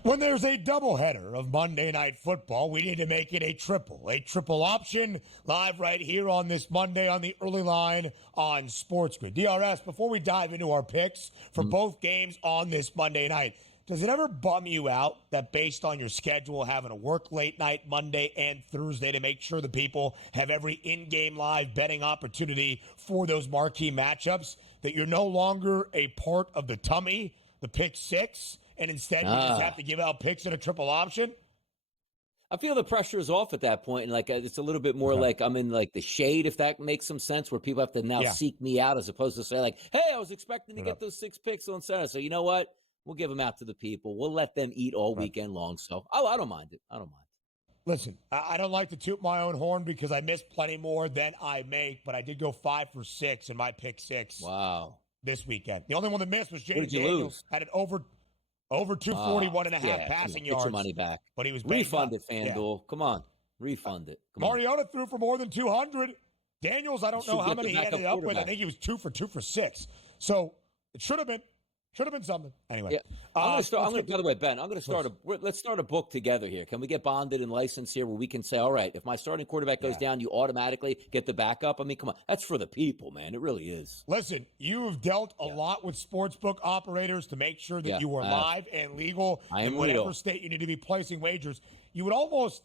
When there's a doubleheader of Monday Night Football, we need to make it a triple option, live right here on this Monday on the early line on SportsGrid. DRS, before we dive into our picks for both games on this Monday night, does it ever bum you out that based on your schedule, having to work late night Monday and Thursday to make sure the people have every in-game live betting opportunity for those marquee matchups, that you're no longer a part of the tummy, the pick six, and instead you just have to give out picks in a triple option? I feel the pressure is off at that point, and like it's a little bit more like I'm in like the shade, if that makes some sense, where people have to now seek me out as opposed to say like, hey, I was expecting to get those 6 picks on Saturday, so you know what? We'll give them out to the people. We'll let them eat all weekend long. So I don't mind it. I don't mind. Listen, I don't like to toot my own horn because I missed plenty more than I make, but I did go 5 for 6 in my pick six. Wow. This weekend. The only one that missed was Jaden What did you Daniels. lose? Had an over 241 and a half passing yards. Get your money back. But he was refund it, FanDuel. Come on. Refund it. Mariota threw for more than 200. Daniels, I don't know how many he ended up with. I think he was 2 for 6. So it should have been something. Anyway, I'm going to start. By the way, Ben, I'm going to start let's start a book together here. Can we get bonded and licensed here where we can say, all right, if my starting quarterback goes down, you automatically get the backup? I mean, come on. That's for the people, man. It really is. Listen, you have dealt a lot with sportsbook operators to make sure that you are live and legal in whatever state you need to be placing wagers. You would almost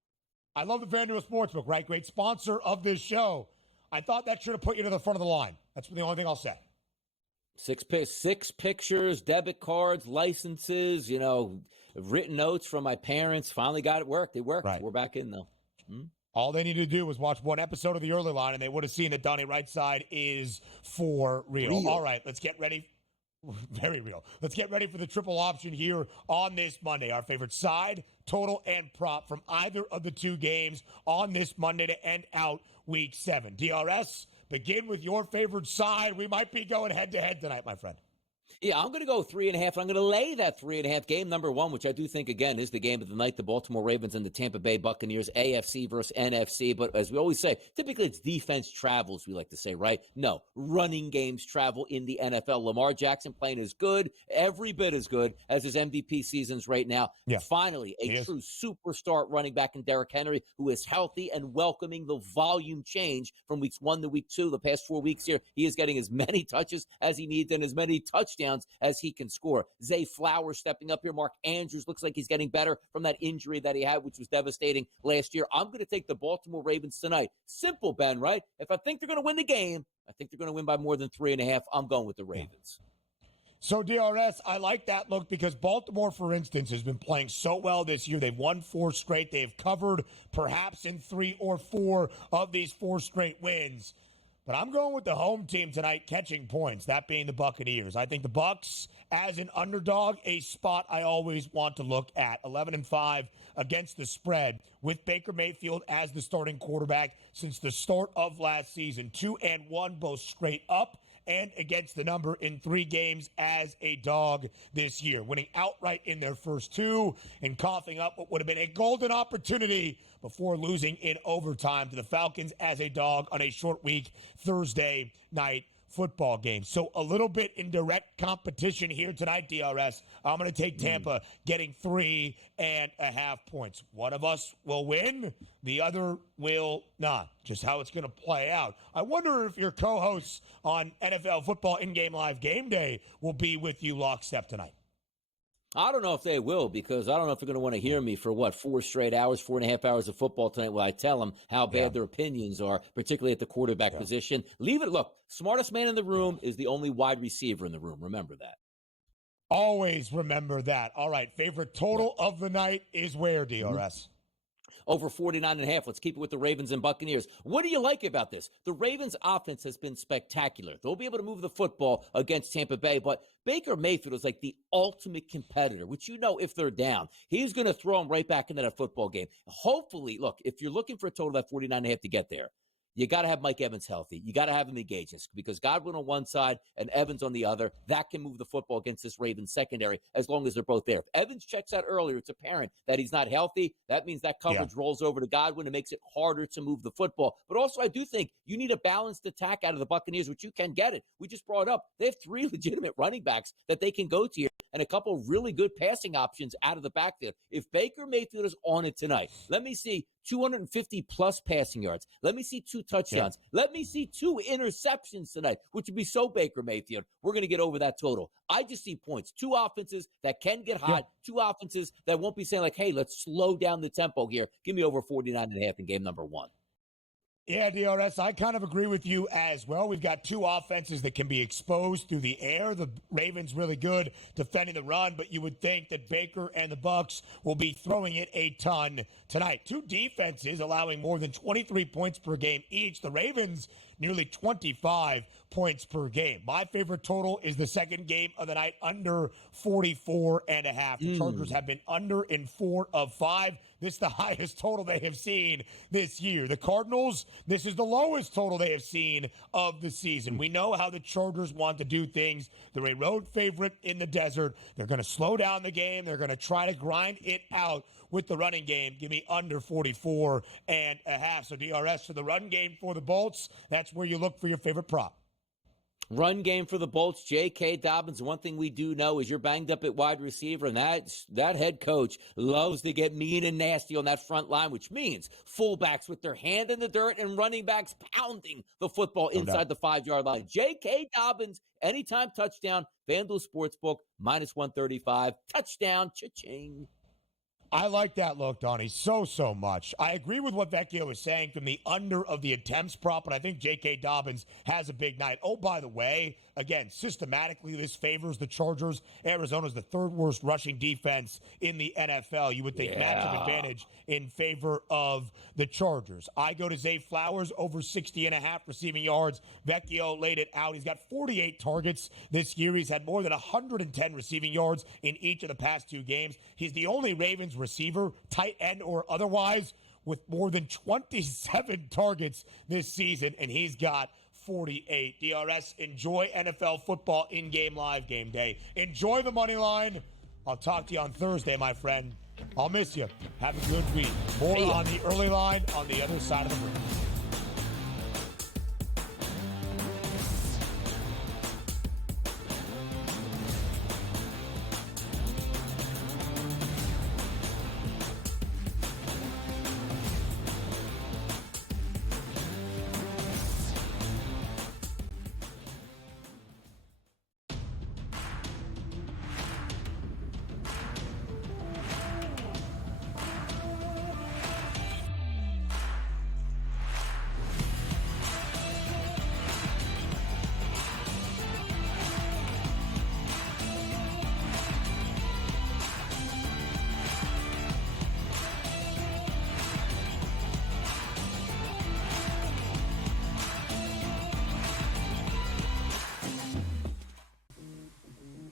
– I love the FanDuel Sportsbook, right? Great sponsor of this show. I thought that should have put you to the front of the line. That's the only thing I'll say. 6 pictures, debit cards, licenses, written notes from my parents. Finally got it worked. It worked. Right. We're back in, though. All they needed to do was watch one episode of the early line, and they would have seen that Donnie right side is for real. All right, let's get ready. Very real. Let's get ready for the triple option here on this Monday. Our favorite side, total, and prop from either of the two games on this Monday to end out Week 7. DRS, begin with your favorite side. We might be going head-to-head tonight, my friend. Yeah, I'm going to go 3.5. I'm going to lay that 3.5. Game number 1, which I do think, again, is the game of the night, the Baltimore Ravens and the Tampa Bay Buccaneers, AFC versus NFC. But as we always say, typically it's defense travels, we like to say, right? No, running games travel in the NFL. Lamar Jackson playing as good, every bit as good as his MVP seasons right now. Yeah. Finally, a true superstar running back in Derrick Henry, who is healthy and welcoming the volume change from weeks 1 to week 2. The past 4 weeks here, he is getting as many touches as he needs and as many touchdowns as he can score. Zay Flowers stepping up here. Mark Andrews looks like he's getting better from that injury that he had, which was devastating last year. I'm going to take the Baltimore Ravens tonight. Simple, Ben, right? If I think they're going to win the game, I think they're going to win by more than 3.5. I'm going with the Ravens. So, DRS, I like that look because Baltimore, for instance, has been playing so well this year. They've won 4 straight. They've covered perhaps in 3 or 4 of these 4 straight wins. But I'm going with the home team tonight catching points, that being the Buccaneers. I think the Bucs, as an underdog, a spot I always want to look at. 11-5 against the spread with Baker Mayfield as the starting quarterback since the start of last season. 2-1, both straight up and against the number in 3 games as a dog this year, winning outright in their first 2 and coughing up what would have been a golden opportunity before losing in overtime to the Falcons as a dog on a short week Thursday night football game. So a little bit in direct competition here tonight, DRS. I'm going to take Tampa getting 3.5 points. One of us will win. The other will not. Just how it's going to play out. I wonder if your co-hosts on NFL Football In-Game Live Game Day will be with you lockstep tonight. I don't know if they will, because I don't know if they're going to want to hear me for, 4 straight hours, 4.5 hours of football tonight while I tell them how bad their opinions are, particularly at the quarterback position. Leave it. Look, smartest man in the room is the only wide receiver in the room. Remember that. Always remember that. All right, favorite total of the night is where, DRS? Over 49.5. Let's keep it with the Ravens and Buccaneers. What do you like about this? The Ravens' offense has been spectacular. They'll be able to move the football against Tampa Bay, but Baker Mayfield is like the ultimate competitor, which if they're down, he's going to throw them right back into that football game. Hopefully, look, if you're looking for a total of 49.5 to get there, you got to have Mike Evans healthy. You got to have him engaged, because Godwin on one side and Evans on the other, that can move the football against this Ravens secondary as long as they're both there. If Evans checks out earlier, it's apparent that he's not healthy. That means that coverage rolls over to Godwin and makes it harder to move the football. But also, I do think you need a balanced attack out of the Buccaneers, which you can get it. We just brought up. They have 3 legitimate running backs that they can go to here. and a couple really good passing options out of the backfield. If Baker Mayfield is on it tonight, let me see 250-plus passing yards. Let me see 2 touchdowns. Yeah. Let me see 2 interceptions tonight, which would be so Baker Mayfield. We're going to get over that total. I just see points. 2 offenses that can get hot, 2 offenses that won't be saying like, hey, let's slow down the tempo here. Give me over 49.5 in game number 1. Yeah, DRS, I kind of agree with you as well. We've got 2 offenses that can be exposed through the air. The Ravens really good defending the run, but you would think that Baker and the Bucs will be throwing it a ton tonight. 2 defenses allowing more than 23 points per game each. The Ravens nearly 25 points per game. My favorite total is the second game of the night, under 44.5. The Chargers have been under in 4 of 5. This is the highest total they have seen this year. The Cardinals, this is the lowest total they have seen of the season. We know how the Chargers want to do things. They're a road favorite in the desert. They're going to slow down the game. They're going to try to grind it out with the running game. Give me under 44.5. So DRS to the run game for the Bolts. That's where you look for your favorite prop. Run game for the Bolts, J.K. Dobbins. One thing we do know is you're banged up at wide receiver, and that head coach loves to get mean and nasty on that front line, which means fullbacks with their hand in the dirt and running backs pounding the football inside the 5-yard line. J.K. Dobbins, anytime touchdown, FanDuel Sportsbook, -135. Touchdown, cha-ching. I like that look, Donnie, so much. I agree with what Vecchio is saying from the under of the attempts prop, and I think J.K. Dobbins has a big night. Oh, by the way, again, systematically, this favors the Chargers. Arizona's the 3rd worst rushing defense in the NFL. You would think matchup advantage in favor of the Chargers. I go to Zay Flowers, over 60.5 receiving yards. Vecchio laid it out. He's got 48 targets this year. He's had more than 110 receiving yards in each of the past 2 games. He's the only Ravens receiver, tight end or otherwise, with more than 27 targets this season, and he's got 48. DRS, enjoy NFL football in-game live game day. Enjoy the money line. I'll talk to you on Thursday, my friend. I'll miss you. Have a good week. More on the early line on the other side of the room.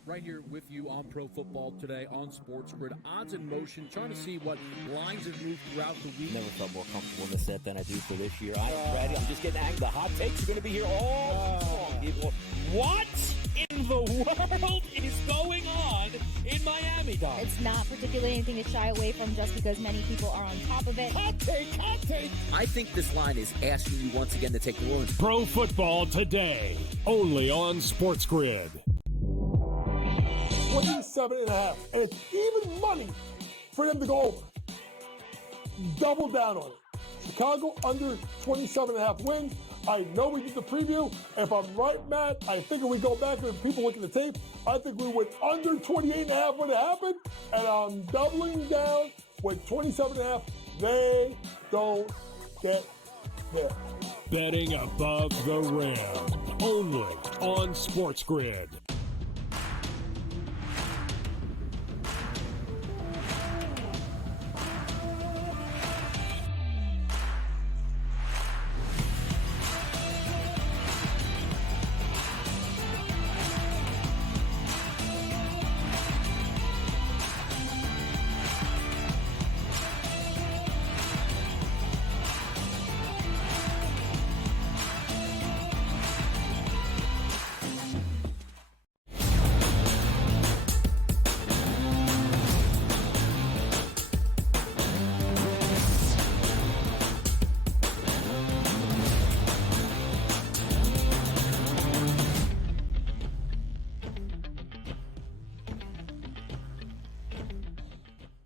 Right here with you on Pro Football Today on SportsGrid. Odds in motion, trying to see what lines have moved throughout the week. Never felt more comfortable in this set than I do for this year. I am ready. I'm just getting angry. The hot takes are going to be here all people. What in the world is going on in Miami, Dog? It's not particularly anything to shy away from just because many people are on top of it. Hot take, hot take. I think this line is asking you once again to take the Orleans. Pro Football Today, only on SportsGrid. 27.5, and it's even money for them to go over. Double down on it. Chicago under 27.5 wins. I know we did the preview. If I'm right, Matt, I think if we go back and people look at the tape, I think we went under 28.5 when it happened, and I'm doubling down with 27.5. They don't get there. Betting above the rim, only on SportsGrid.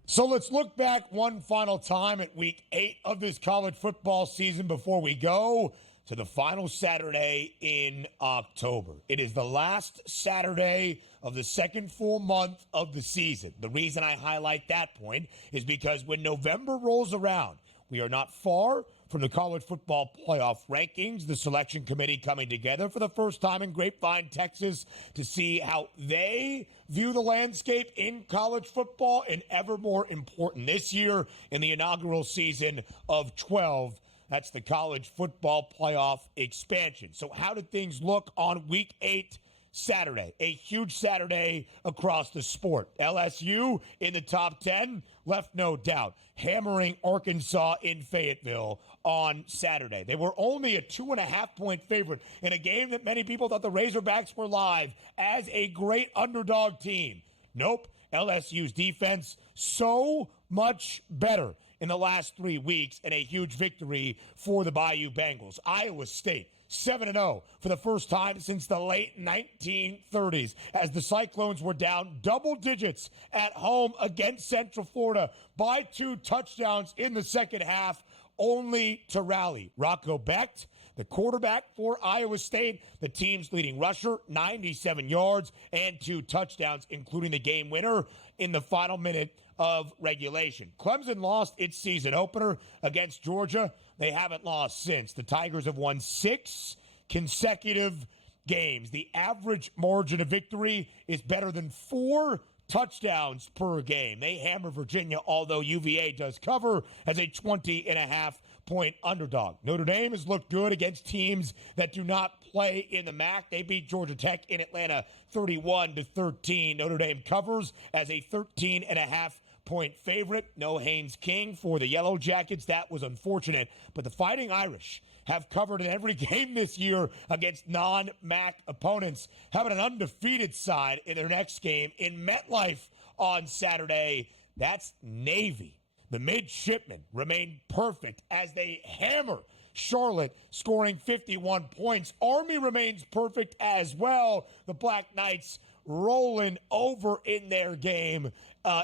So let's look back one final time at week 8 of this college football season before we go to the final Saturday in October. It is the last Saturday of the second full month of the season. The reason I highlight that point is because when November rolls around, we are not far from the college football playoff rankings, the selection committee coming together for the first time in Grapevine, Texas, to see how they view the landscape in college football, and ever more important this year in the inaugural season of 12. That's the college football playoff expansion. So how did things look on week 8 Saturday? A huge Saturday across the sport. LSU in the top 10, left no doubt, hammering Arkansas in Fayetteville on Saturday. They were only a 2.5-point favorite in a game that many people thought the Razorbacks were live as a great underdog team. Nope. LSU's defense so much better in the last 3 weeks, and a huge victory for the Bayou Bengals. Iowa State 7-0 for the first time since the late 1930s, as the Cyclones were down double digits at home against Central Florida by 2 touchdowns in the second half, only to rally. Rocco Becht, the quarterback for Iowa State, the team's leading rusher, 97 yards and 2 touchdowns, including the game winner in the final minute of regulation. Clemson lost its season opener against Georgia. They haven't lost since. The Tigers have won 6 consecutive games. The average margin of victory is better than 4 touchdowns per game. They hammer Virginia, although UVA does cover as a 20.5-point underdog. Notre Dame has looked good against teams that do not play in the MAC. They beat Georgia Tech in Atlanta 31-13. Notre Dame covers as a 13.5-point favorite. No Haynes King for the Yellow Jackets. That was unfortunate. But the Fighting Irish have covered in every game this year against non-MAC opponents, having an undefeated side in their next game in MetLife on Saturday. That's Navy. The midshipmen remain perfect as they hammer Charlotte, scoring 51 points. Army remains perfect as well. The Black Knights rolling over in their game,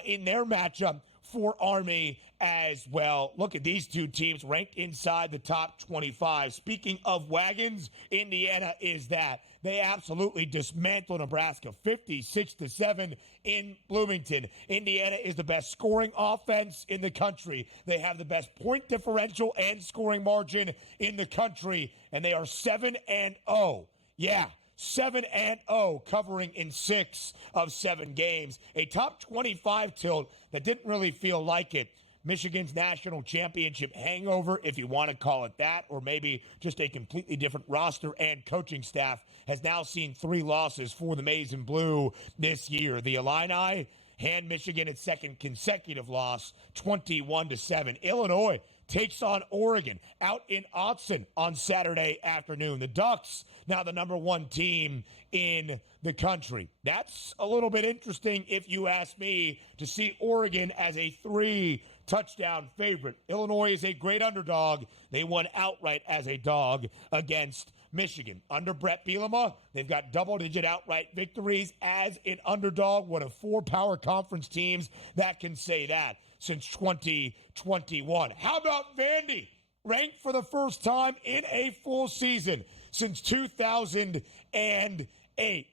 in their matchup for Army as well. Look at these two teams ranked inside the top 25. Speaking of wagons, Indiana is that. They absolutely dismantled Nebraska 56-7 in Bloomington. Indiana is the best scoring offense in the country. They have the best point differential and scoring margin in the country, and they are 7-0. Yeah, 7-0, covering in 6 of 7 games. A top 25 tilt that didn't really feel like it. Michigan's national championship hangover, if you want to call it that, or maybe just a completely different roster and coaching staff, has now seen 3 losses for the Maize and Blue this year. The Illini hand Michigan its second consecutive loss, 21-7. Illinois takes on Oregon out in Autzen on Saturday afternoon. The Ducks, now the number 1 team in the country. That's a little bit interesting, if you ask me, to see Oregon as a 3-touchdown favorite. Illinois is a great underdog. They won outright as a dog against Michigan. Under Brett Bielema, they've got double-digit outright victories as an underdog. One of 4 power conference teams that can say that since 2021. How about Vandy? Ranked for the first time in a full season since 2008.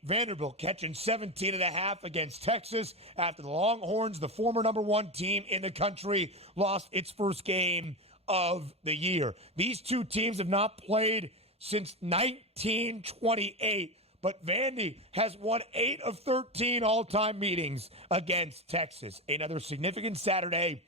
Vanderbilt catching 17.5 against Texas after the Longhorns, the former number 1 team in the country, lost its first game of the year. These two teams have not played since 1928, but Vandy has won 8 of 13 all-time meetings against Texas. Another significant Saturday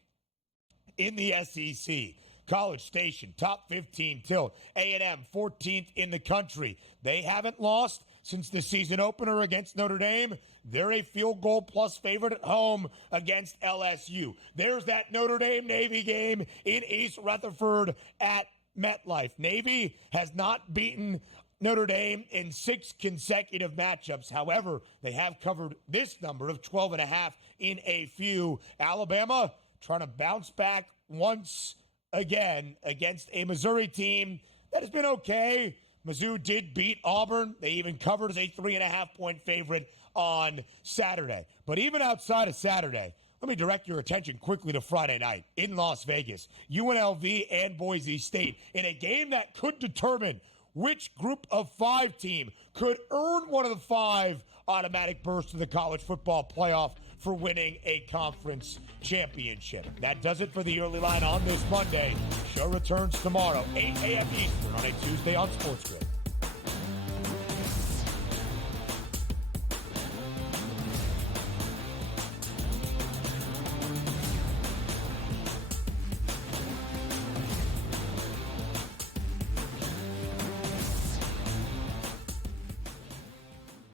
in the SEC. College Station, top 15 tilt. A&M, 14th in the country. They haven't lost since the season opener against Notre Dame. They're a field goal plus favorite at home against LSU. There's that Notre Dame-Navy game in East Rutherford at MetLife. Navy has not beaten Notre Dame in 6 consecutive matchups. However, they have covered this number of 12.5 in a few. Alabama trying to bounce back once again against a Missouri team that has been okay. Mizzou did beat Auburn. They even covered as a 3.5-point favorite on Saturday. But even outside of Saturday, Let me direct your attention quickly to Friday night in Las Vegas. UNLV and Boise State in a game that could determine which group of 5 team could earn one of the 5 automatic berths to the college football playoff for winning a conference championship. That does it for the early line on this Monday. Show returns tomorrow, 8 a.m. Eastern on a Tuesday on SportsGrid.